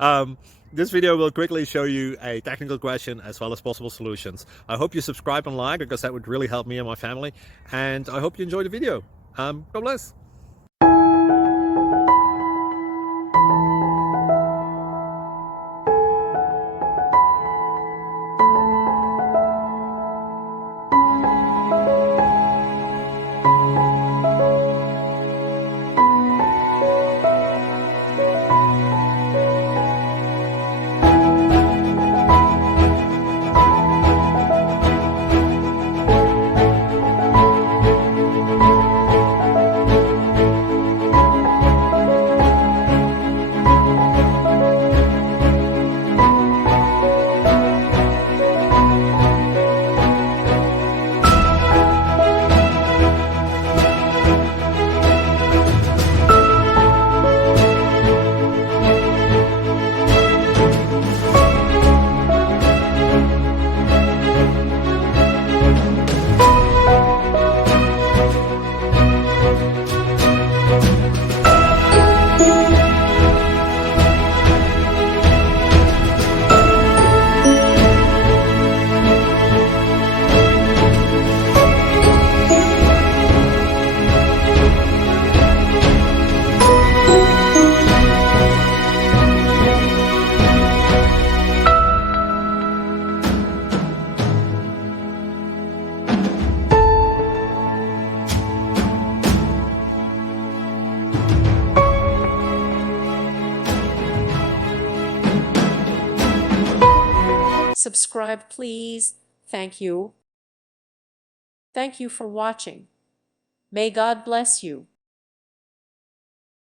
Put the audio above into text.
um, this video will quickly show you a technical question as well as possible solutions. I hope you subscribe and like, because that would really help me and my family. And I hope you enjoy the video. God bless. Subscribe, please. Thank you. Thank you for watching. May God bless you.